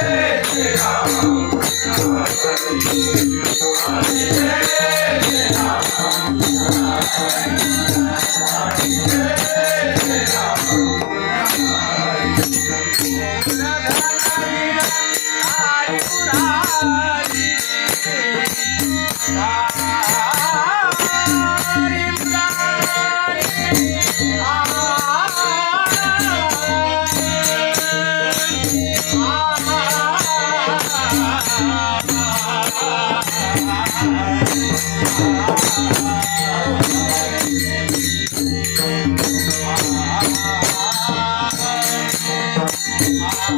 Hare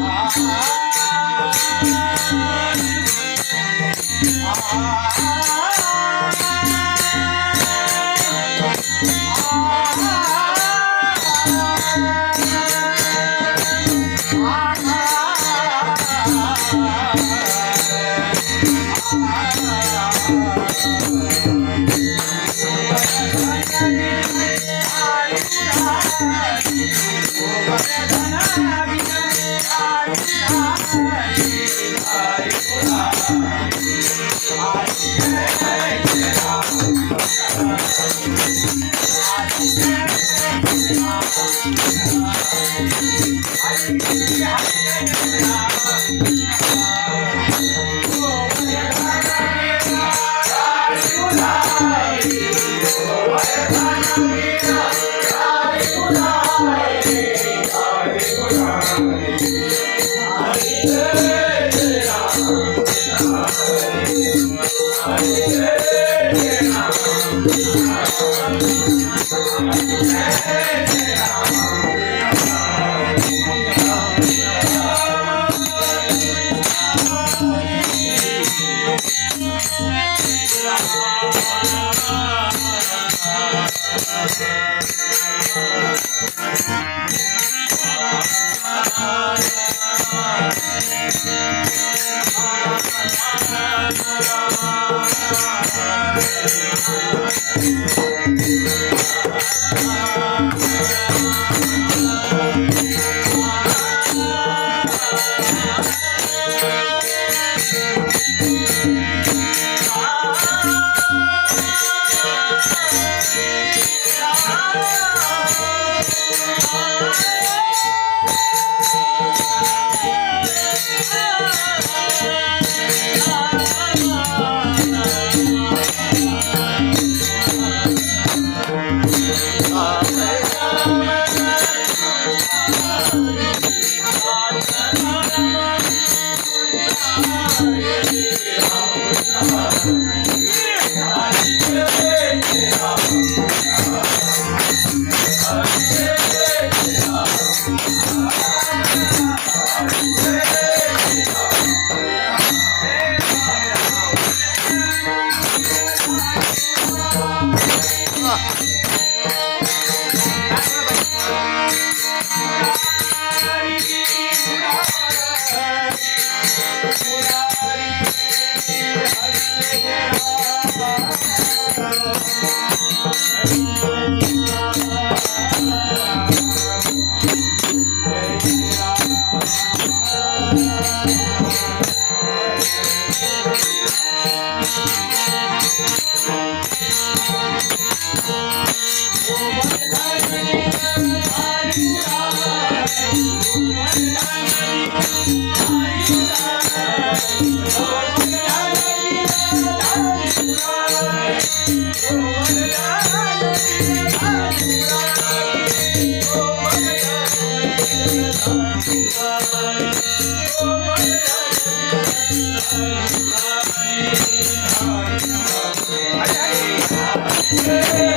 ah, ah, ah. Amen. Thank you. Hey.